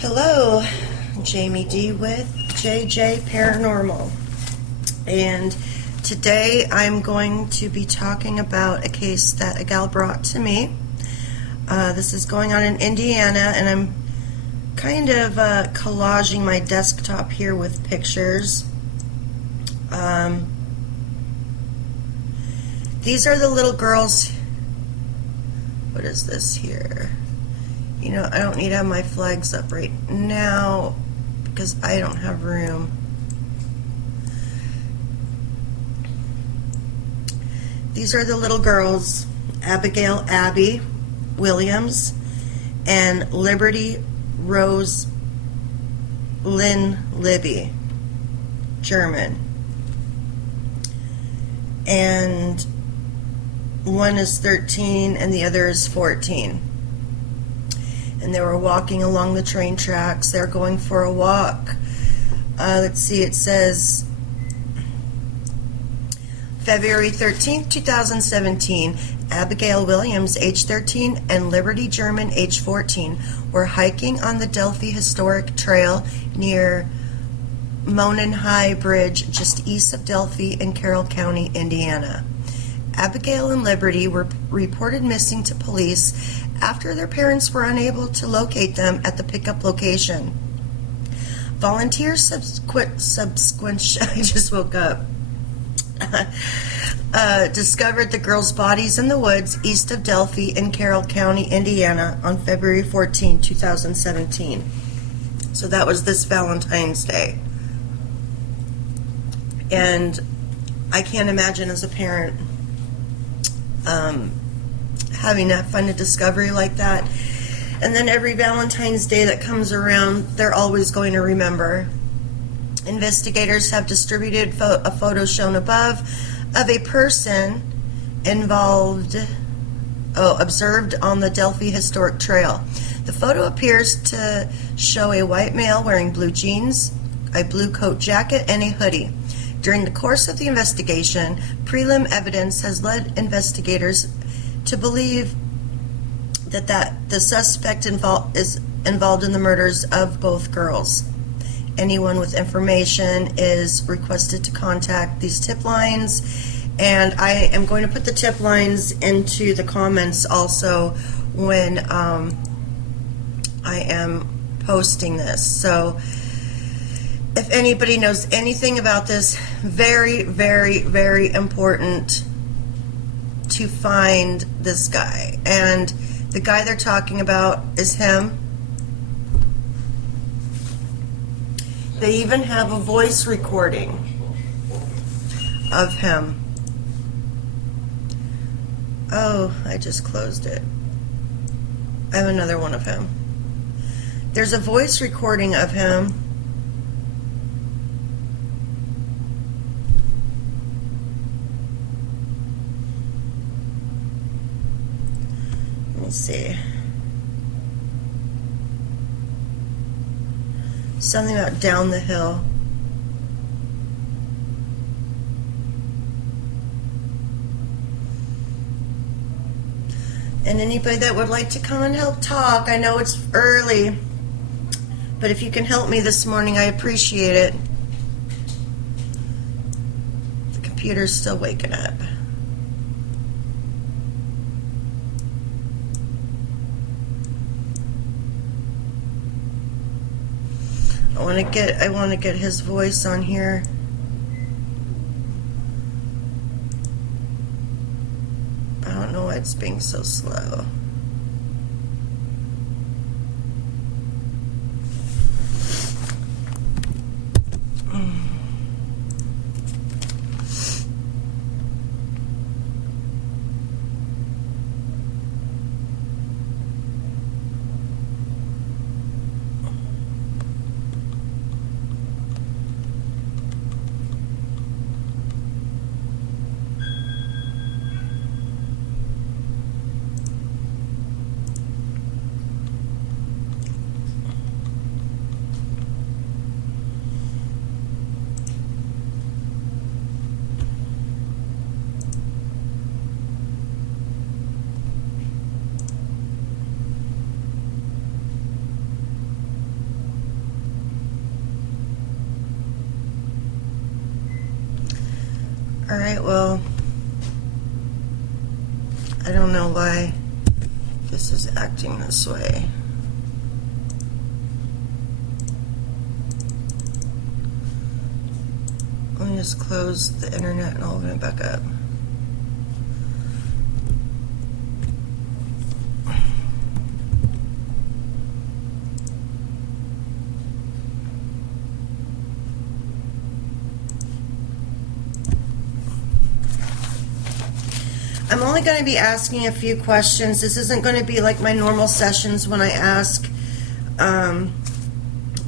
Hello, Jamie D with JJ Paranormal, and today I'm going to be talking about a case that a gal brought to me. This is going on in Indiana, and I'm kind of collaging my desktop here with pictures. These are the little girls. What is this here? You know, I don't need to have my flags up right now because I don't have room. These are the little girls, Abigail Abby Williams and Liberty Rose Lynn Libby, German. And one is 13 and the other is 14. And they were walking along the train tracks. They're going for a walk. Let's see, it says February 13th, 2017, Abigail Williams, age 13, and Liberty German, age 14, were hiking on the Delphi Historic Trail near Monon High Bridge, just east of Delphi in Carroll County, Indiana. Abigail and Liberty were reported missing to police after their parents were unable to locate them at the pickup location. Volunteers subsequent I just woke up. Discovered the girls' bodies in the woods east of Delphi in Carroll County, Indiana on February 14, 2017. So that was this Valentine's Day. And I can't imagine as a parent having that fun of discovery like that. And then every Valentine's Day that comes around, they're always going to remember. Investigators have distributed a photo shown above of a person observed on the Delphi Historic Trail. The photo appears to show a white male wearing blue jeans, a blue coat jacket, and a hoodie. During the course of the investigation, prelim evidence has led investigators to believe that the suspect is involved in the murders of both girls. Anyone with information is requested to contact these tip lines, and I am going to put the tip lines into the comments also when I am posting this. So if anybody knows anything about this, very, very, very important to find this guy. And the guy they're talking about is him. They even have a voice recording of him. Oh, I just closed it. I have another one of him. There's a voice recording of him. Let's see. Something about down the hill. And anybody that would like to come and help talk, I know it's early, but if you can help me this morning, I appreciate it. The computer's still waking up. I want to get his voice on here. I don't know why it's being so slow. Alright, well, I don't know why this is acting this way. Let me just close the internet and I'll open it back up. I'm only going to be asking a few questions. This isn't going to be like my normal sessions when I ask a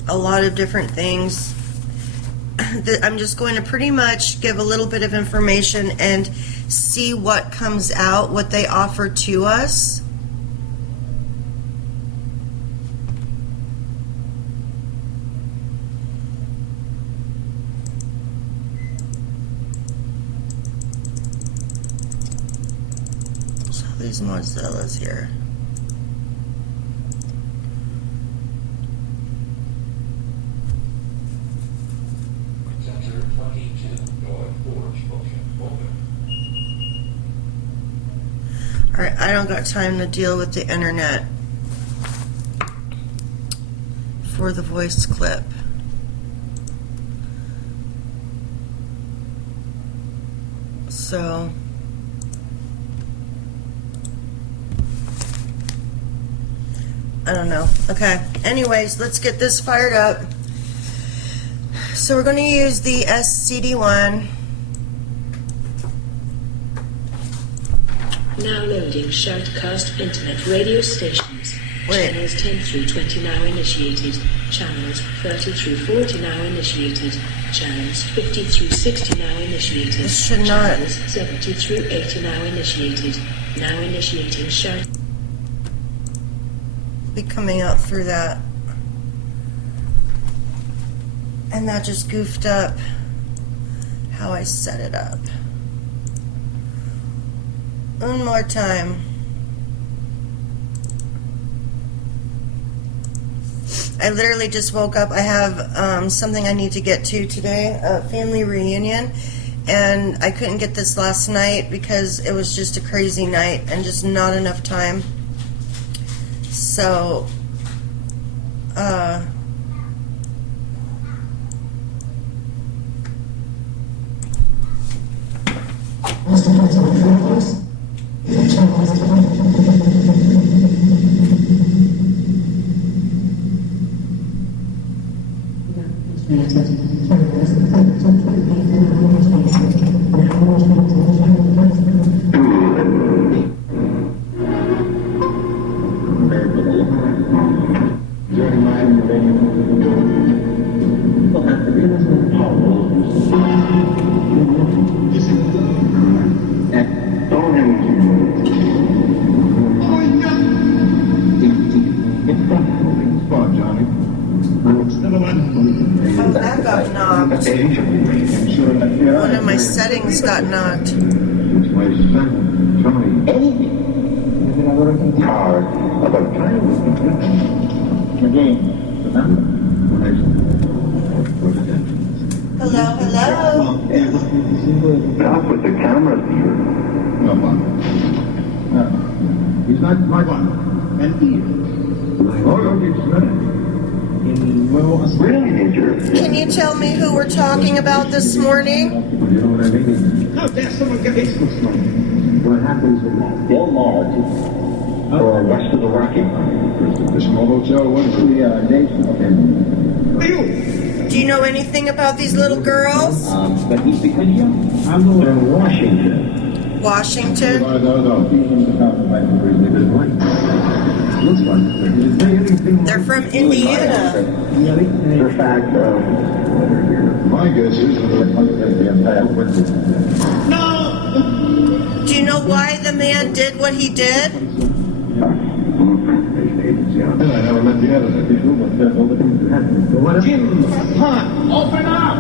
lot of different things. I'm just going to pretty much give a little bit of information and see what comes out, what they offer to us. These mozzarellas here. Center 22 North Porch open. Alright, I don't got time to deal with the internet for the voice clip. So I don't know. Okay. Anyways, let's get this fired up. So we're going to use the SCD1. Now loading Shoutcast Internet radio stations. Wait. Channels 10 through 20 now initiated. Channels 30 through 40 now initiated. Channels 50 through 60 now initiated. This should not Channels 70 through 80 now initiated. Now initiating shout. be coming out through that. And that just goofed up how I set it up. One more time. I literally just woke up. I have something I need to get to today, a family reunion, and I couldn't get this last night because it was just a crazy night and just not enough time. So, that got knocked. One of my settings got knocked. Hello, hello. Stop with the cameras. He's not my one. And he. Really, Major? Can you tell me who we're talking about this morning? You know what I mean? How dare someone get what happens in that Del Mar or west of the Rocky Mountain? The small hotel went to the nation. Okay. Do you know anything about these little girls? But he's because I'm in Washington. Washington? Looks like They're from Indiana. the fact my guess is Do you know why the man did what he did? I never met the editor. Jim, open up!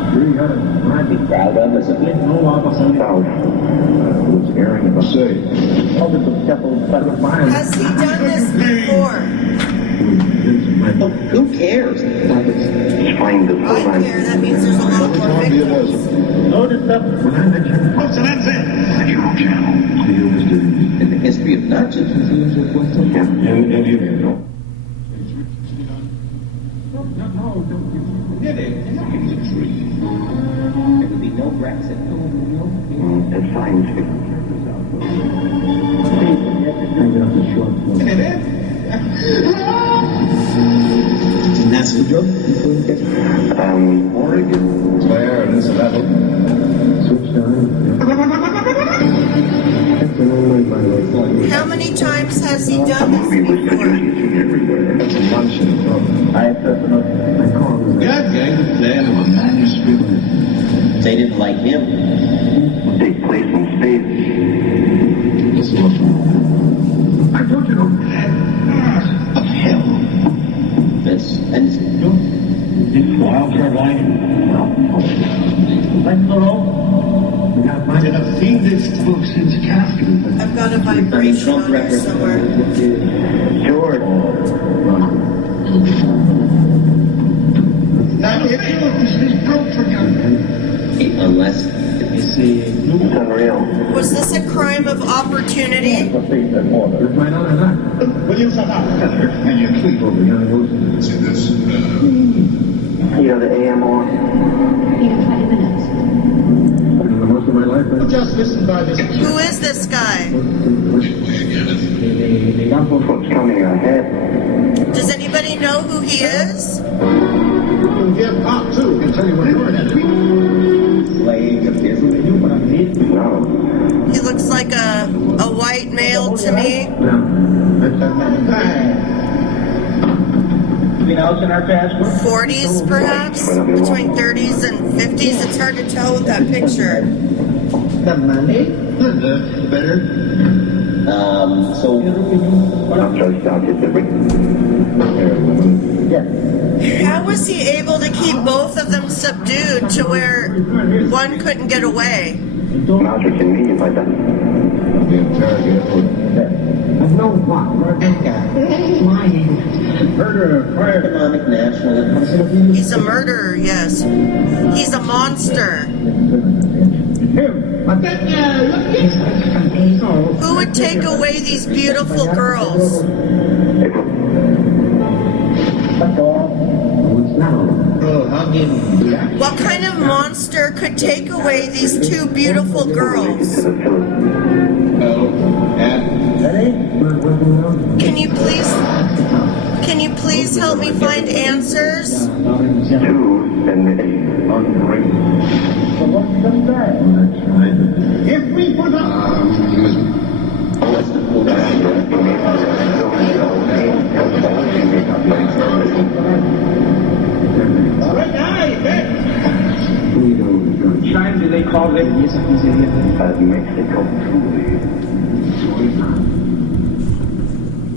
Has he done this before? Who cares? Find the I care. That means there's a lot more victims. In the history of Nazis. There would be no Brexit. It's science fiction. And that's the joke? Oregon. Where it is 11. Switch down. How many times has he done this Movie was before? produced everywhere. That's a bunch of I call him. God gave the plan of a manuscript. They didn't like him. Take place in space. I told you of hell. That's Wild turbine. I've seen this book since Kafka. I've got a vibration Trump on here record. somewhere. George. Now, if you is broke for you. unless It's unreal. Was this a crime of opportunity? William Savard. And you sleep over here. See this? You know the AM on? 20 minutes. Most of my life. Just listen by this. Who is this guy? What's coming ahead? Does anybody know who he is? We'll give part two. I'll tell you what you're at. No. He looks like a white male to me. anything else in our passport? 40s perhaps? Between 30s and 50s? It's hard to tell with that picture. The money? Better. So I'm just started to bring. How was he able to keep both of them subdued to where one couldn't get away? Master can meet if I done. The interrogator. No what? Murder, fire. economic national. He's a murderer, yes. He's a monster. Who would take away these beautiful girls? What kind of monster could take away these two beautiful girls? Can you please help me find answers? If we put Time do they call it? Mexico.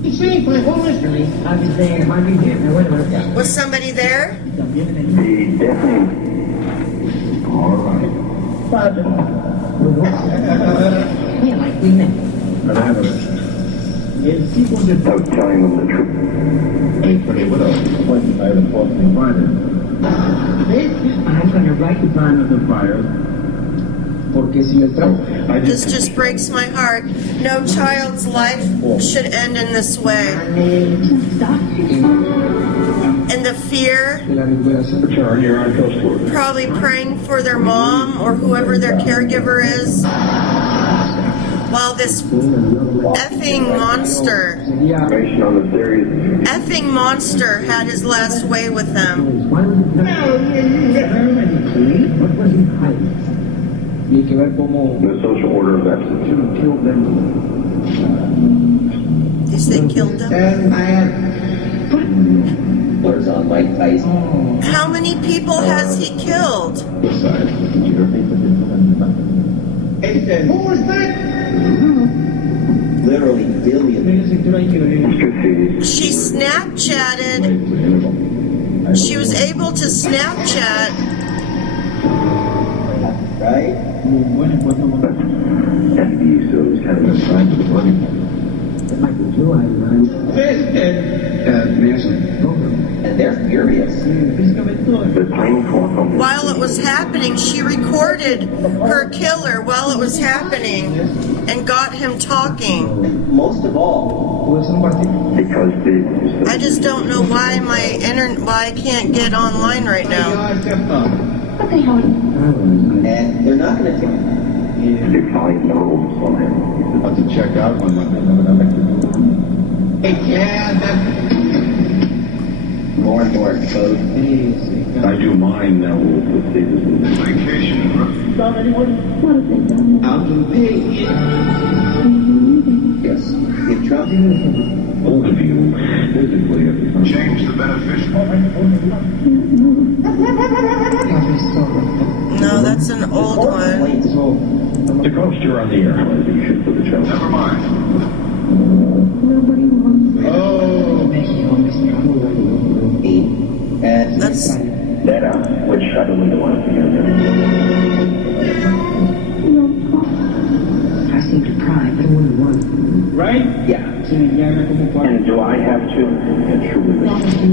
You see, my whole history. I've been saying it might be here. Now, wait a minute. Was somebody there? He definitely. All right. Yeah, like we met. But I have a. Without telling them the truth. I'm going to write the time of the fire. This just breaks my heart. No child's life should end in this way. And the fear, Return, you're on coast. probably praying for their mom or whoever their caregiver is, while this effing monster had his last way with them. The social order of excellence. You say killed them? Words on Mike Tyson. How many people has he killed? Who was that? Literally billions. She Snapchatted. She was able to Snapchat. Right? FD, so it's kind of a sign to the money. Manson. Oh, They're furious. The tiny form. While it was happening, she recorded her killer while it was happening and got him talking. Most of all, because I just don't know why why I can't get online right now. and they're not going to take. They find no on him. About to check out on Monday. More and more exposed. I do mine now. We'll see this vacation. Found anyone? What have they done? Out to the page. Yes. If Trump. Both of you physically have Change the beneficial. No, that's an old one. the ghost. You're on the air. You should put the show. Never mind. Nobody wants me. Oh. And That's that which I don't really want to hear. I seem to pry, but only one. Right? Yeah. And do I have to?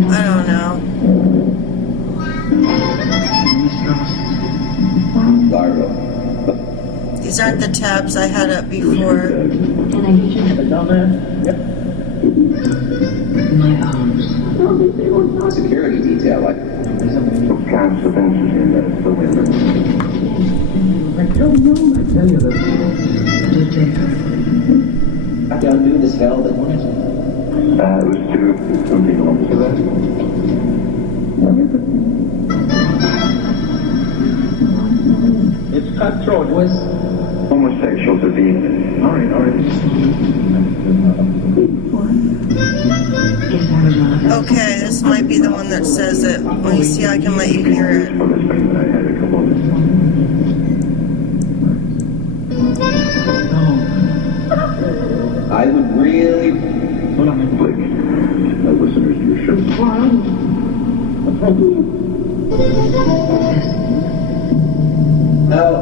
I don't know. Largo. These aren't the tabs I had up before. Can I get you the dumbass? Yep. My arms. Security detail. Like kinds of things in the window. I don't know. I tell you that. I don't do this hell that one. It was to something along to that. It's cutthroat. Was Homosexuals are being. all right. Okay, this might be the one that says it. Let me see how I can let you hear it. From this thing that I had a couple of. I would really like listeners to your show.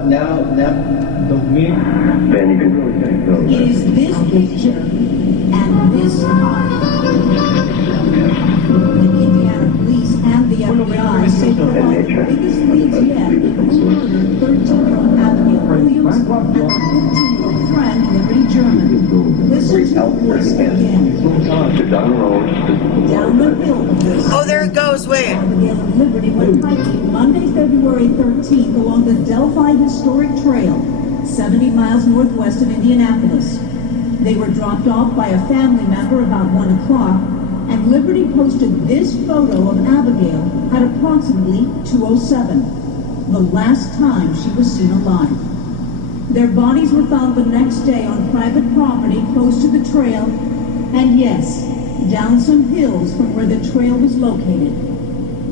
No. Ben, you can really take those. It is this picture and this art the Indiana police and the FBI say provide the biggest leads yet in who murdered 13-year-old Abigail Williams and her 14-year-old friend Liberty German. Listen to the voice again. Down the road. Down the hill. Oh, there it goes. Wait. Abigail and Liberty went hiking Monday, February 13th along the Delphi Historic Trail, 70 miles northwest of Indianapolis. They were dropped off by a family member about 1 o'clock, and Liberty posted this photo of Abigail at approximately 2:07, the last time she was seen alive. Their bodies were found the next day on private property close to the trail, and yes, down some hills from where the trail was located.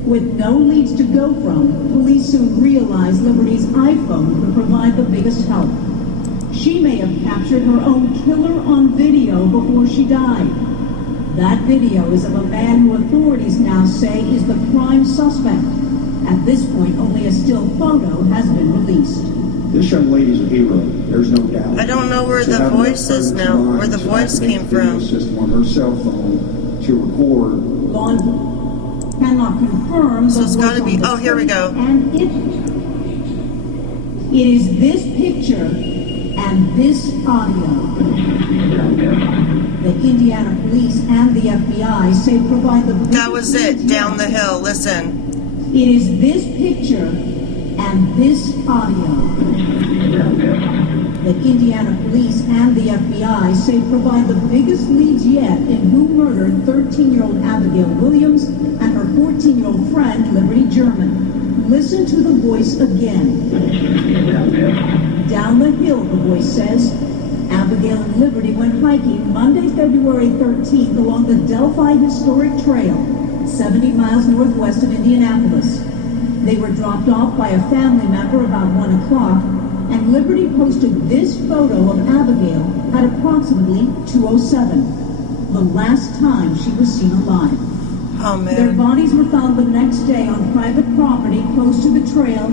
With no leads to go from, police soon realized Liberty's iPhone would provide the biggest help. She may have captured her own killer on video before she died. That video is of a man who authorities now say is the prime suspect. At this point, only a still photo has been released. This young lady's a hero. There's no doubt. I don't know where the voice is now, where the voice came from. System on her cell phone to record. Law enforcement cannot confirm. So it's gotta be- oh, here we go. And it is this picture and this audio. The Indiana police and the FBI say provide the. That was it. Down the hill. Listen. It is this picture and this audio. The Indiana police and the FBI say provide the biggest leads yet in who murdered 13-year-old Abigail Williams and her 14-year-old friend Liberty German. Listen to the voice again. Down the hill, the voice says. Abigail and Liberty went hiking Monday, February 13th along the Delphi Historic Trail, 70 miles northwest of Indianapolis. They were dropped off by a family member about 1 o'clock, and Liberty posted this photo of Abigail at approximately 2:07, the last time she was seen alive. Oh, Their man. bodies were found the next day on private property close to the trail,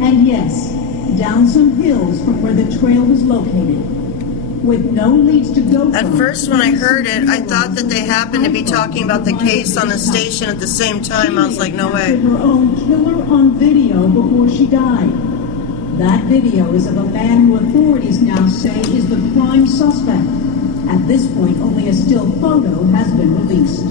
and yes, down some hills from where the trail was located. With no leads to go At from, first, when I heard it, I thought that they happened to be talking about the case on the station at the same time. I was like, no way. Her own killer on video before she died. That video is of a man who authorities now say is the prime suspect. At this point, only a still photo has been released.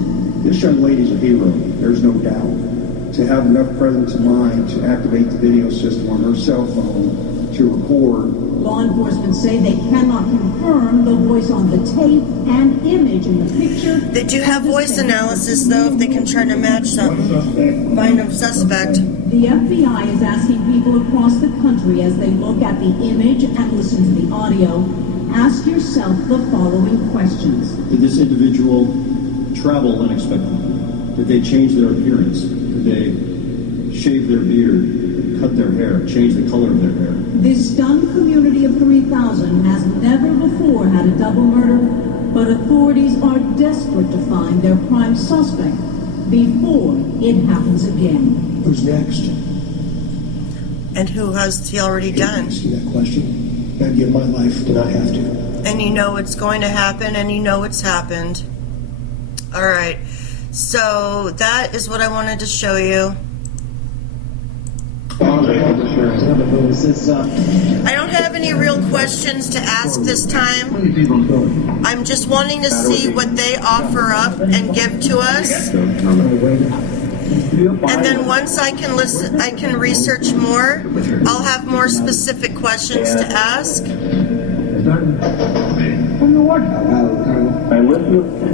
This young lady's a hero, there's no doubt. To have enough presence of mind to activate the video system on her cell phone to record. Law enforcement say they cannot confirm the voice on the tape and image in the picture. They do have voice analysis, though, if they can try to match something. Find a suspect. The FBI is asking people across the country as they look at the image and listen to the audio, ask yourself the following questions. Did this individual travel unexpectedly? Did they change their appearance? Did they shave their beard, cut their hair, change the color of their hair? This stunned community of 3,000 has never before had a double murder, but authorities are desperate to find their prime suspect before it happens again. Who's next? And who has he already done? See that question? I'd give my life to not have to. And you know it's going to happen, and you know it's happened. All right. So that is what I wanted to show you. I don't have any real questions to ask this time. I'm just wanting to see what they offer up and give to us. And then once I can listen, I can research more. I'll have more specific questions to ask.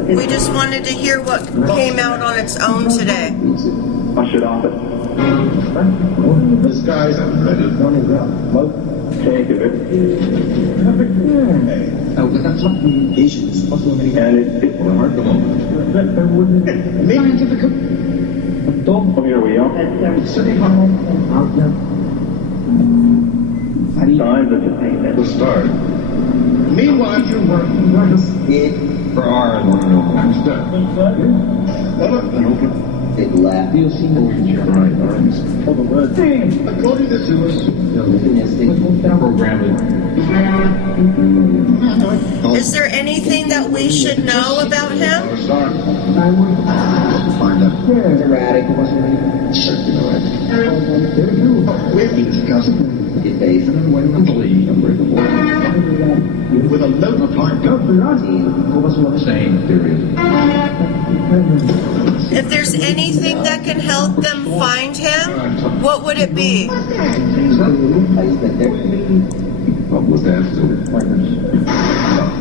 We just wanted to hear what came out on its own today. Push it off it. This guy's ready. Take it. And it's remarkable. Oh, here we are. Signs at the start. Meanwhile, you work for our understood. Big laugh. You'll see the right arms. According to Zeus, Is there anything that we should know about him? find out. It's erratic. We've been discussing His face. unbelievable. With a note of heart. Same period. If there's anything that can help them find him, what would it be? Placement there. What was that?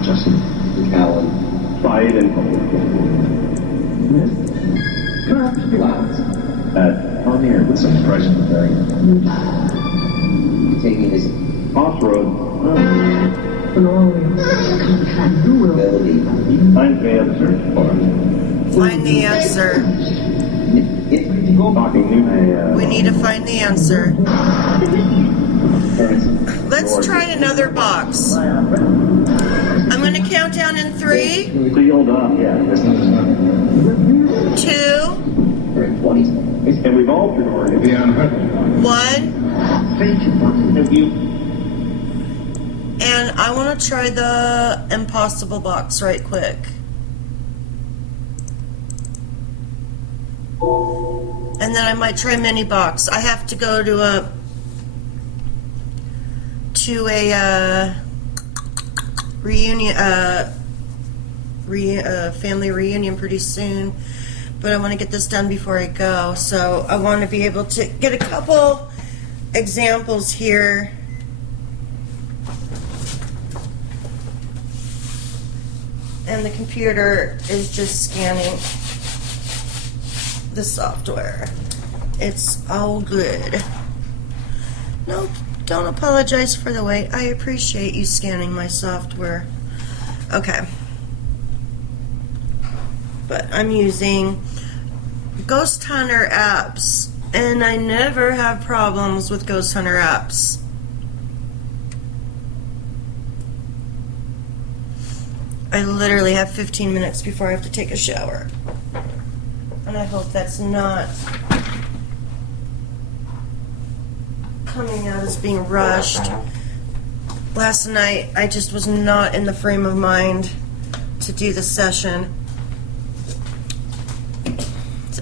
Justin. Callan. Fight and Clouds. on here with some surprising thing. Taking his Off-road. ability. Find the answer. Find the answer. Talking new. We need to find the answer. Let's try another box. I'm going to count down in 3, Sealed up. Yeah. 2, Or 20. And we've altered already. 1. Have you? And I want to try the impossible box right quick. And then I might try mini box. I have to go to a reunion, family reunion pretty soon. But I want to get this done before I go. So I want to be able to get a couple examples here. And the computer is just scanning the software. It's all good. No, don't apologize for the wait. I appreciate you scanning my software. Okay. But I'm using Ghost Hunter apps, and I never have problems with Ghost Hunter apps. I literally have 15 minutes before I have to take a shower. And I hope that's not coming out as being rushed. Last night, I just was not in the frame of mind to do the session.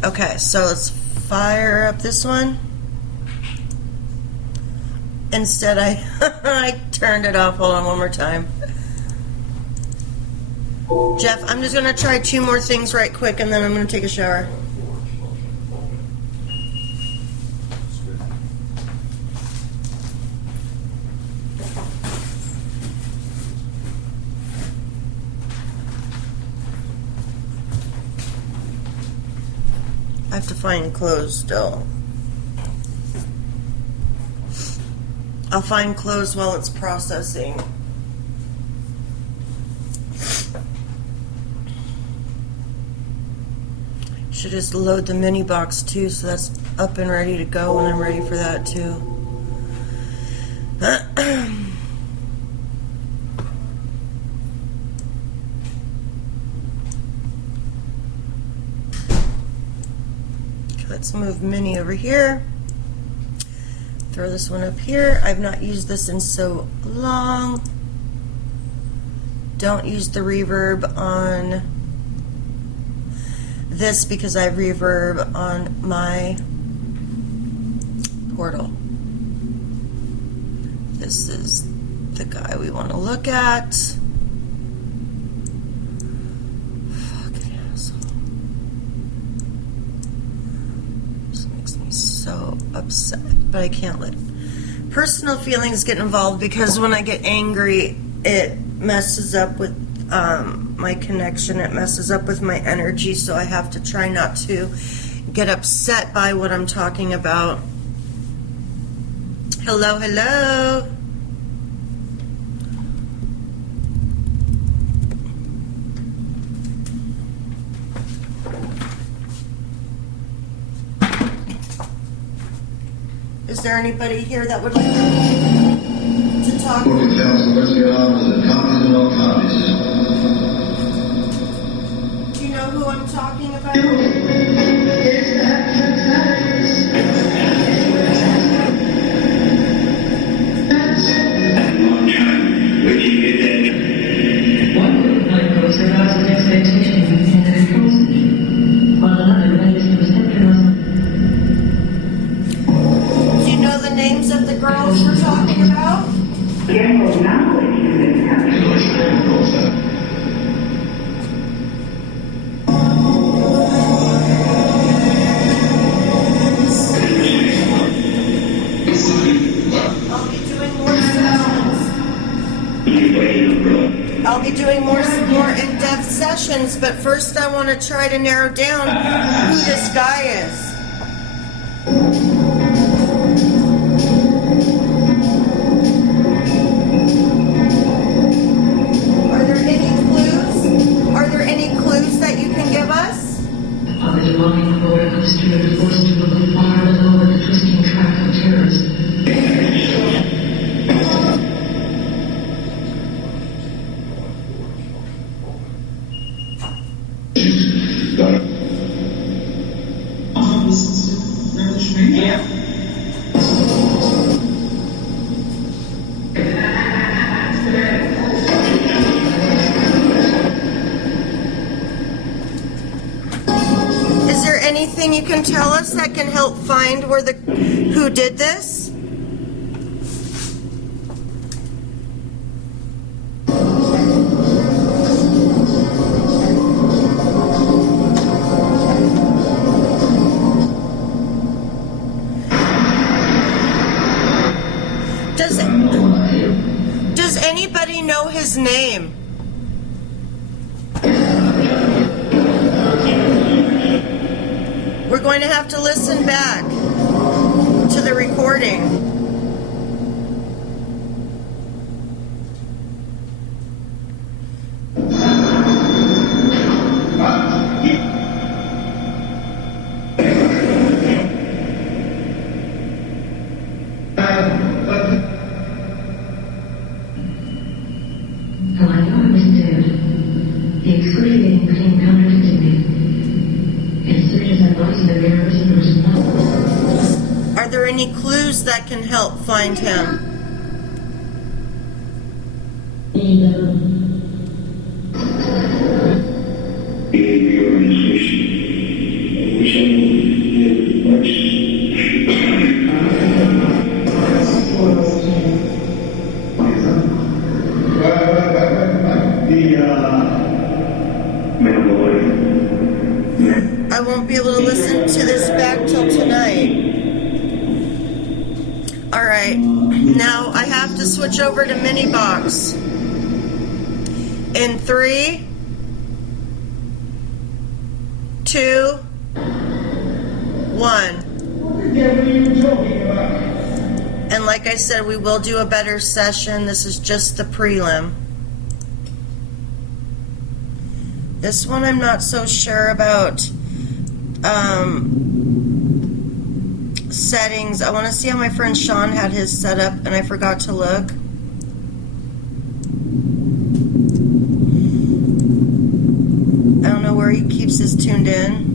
Okay, so let's fire up this one. Instead, I turned it off. Hold on one more time. Jeff, I'm just going to try 2 more things right quick, and then I'm going to take a shower. I have to find clothes still. I'll find clothes while it's processing. Should just load the mini box too, so that's up and ready to go when I'm ready for that too. Let's move mini over here. Throw this one up here. I've not used this in so long. Don't use the reverb on this because I have reverb on my portal. This is the guy we want to look at. Fucking asshole. This makes me so upset, but I can't let personal feelings get involved because when I get angry, it messes up with my connection. It messes up with my energy, so I have to try not to get upset by what I'm talking about. Hello, hello. Is there anybody here that would like to talk? Do you know who I'm talking about? One group microbes arouses expectation and then repulses it, while another relates to receptor. Do you know the names of the girls we're talking about? I'll be doing more in-depth sessions, but first I want to try to narrow down who this guy is. Are there any clues that you can give us? On the demonic roller coaster, it is forced to move far below the twisting track of terrors. Is there anything you can tell us that can help find who did this? Does anybody know his name? We're going to have to listen back to the recording. Though I know I was dead, the excruciating pain contradicted me. In search as I was in the mirrors, there was no. Are there any clues that can help find him? I won't be able to listen to this back till tonight. Alright, now I have to switch over to mini box. In 3, 2, 1. And like I said, we will do a better session. This is just the prelim. This one I'm not so sure about settings. I want to see how my friend Sean had his set up, and I forgot to look. I don't know where he keeps his tuned in.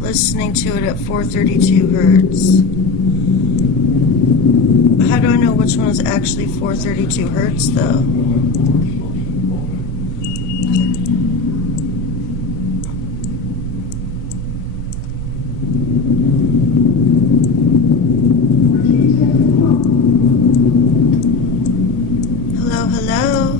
Listening to it at 432 hertz. How do I know which one is actually 432 hertz though? Hello, hello.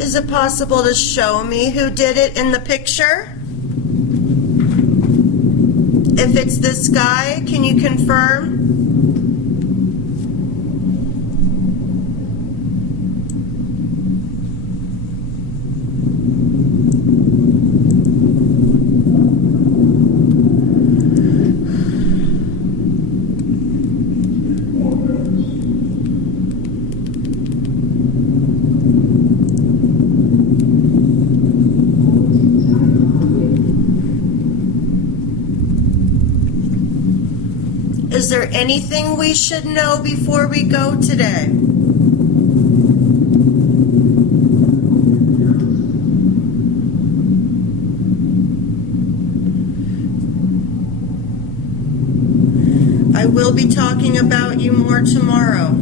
Is it possible to show me who did it in the picture? If it's this guy, can you confirm? Is there anything we should know before we go today? I will be talking about you more tomorrow.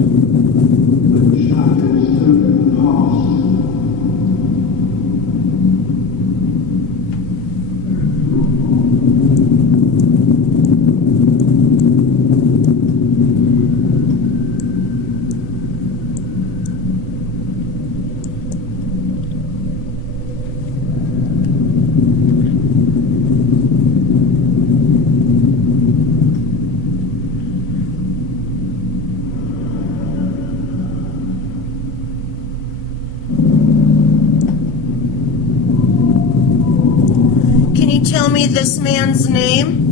Tell me this man's name?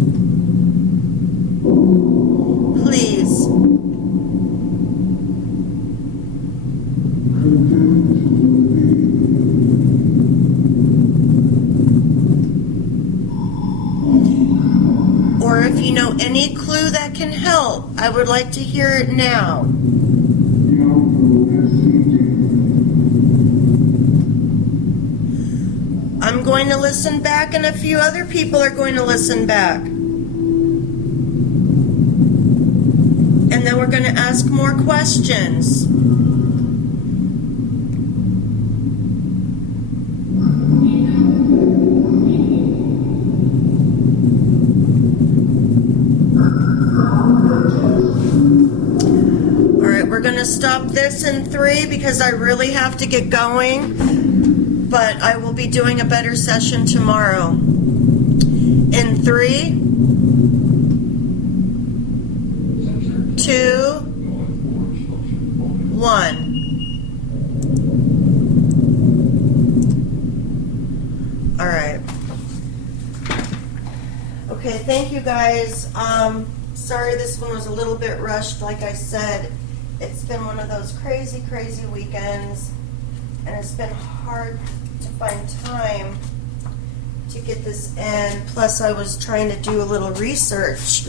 Please. Or if you know any clue that can help, I would like to hear it now. I'm going to listen back, and a few other people are going to listen back. And then we're going to ask more questions. All right, we're going to stop this in 3 because I really have to get going. But I will be doing a better session tomorrow. In 3, 2, 1. thank you guys. Sorry this one was a little bit rushed. Like I said, it's been one of those crazy, crazy weekends, and it's been hard to find time to get this in. Plus, I was trying to do a little research.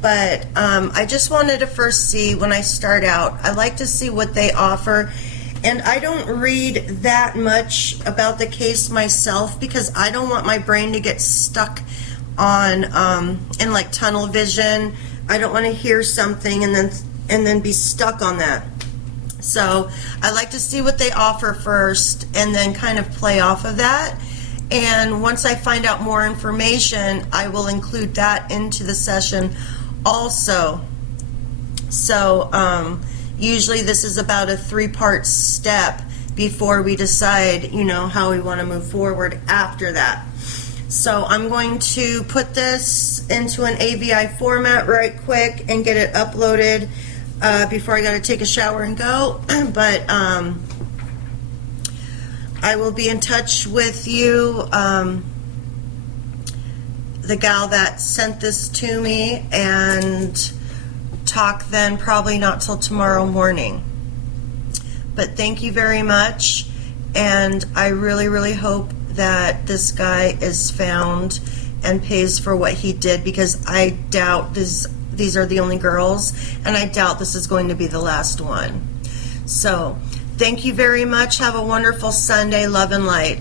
But I just wanted to first see, when I start out, I like to see what they offer. And I don't read that much about the case myself because I don't want my brain to get stuck on in like tunnel vision. I don't want to hear something and then be stuck on that. So I like to see what they offer first and then kind of play off of that. And once I find out more information, I will include that into the session also. So usually this is about a 3-part step before we decide, you know, how we want to move forward after that. So I'm going to put this into an AVI format right quick and get it uploaded before I got to take a shower and go. But I will be in touch with you, the gal that sent this to me, and talk then probably not till tomorrow morning. But thank you very much, and I really, really hope that this guy is found and pays for what he did, because I doubt these are the only girls, and I doubt this is going to be the last one. So thank you very much. Have a wonderful Sunday. Love and light.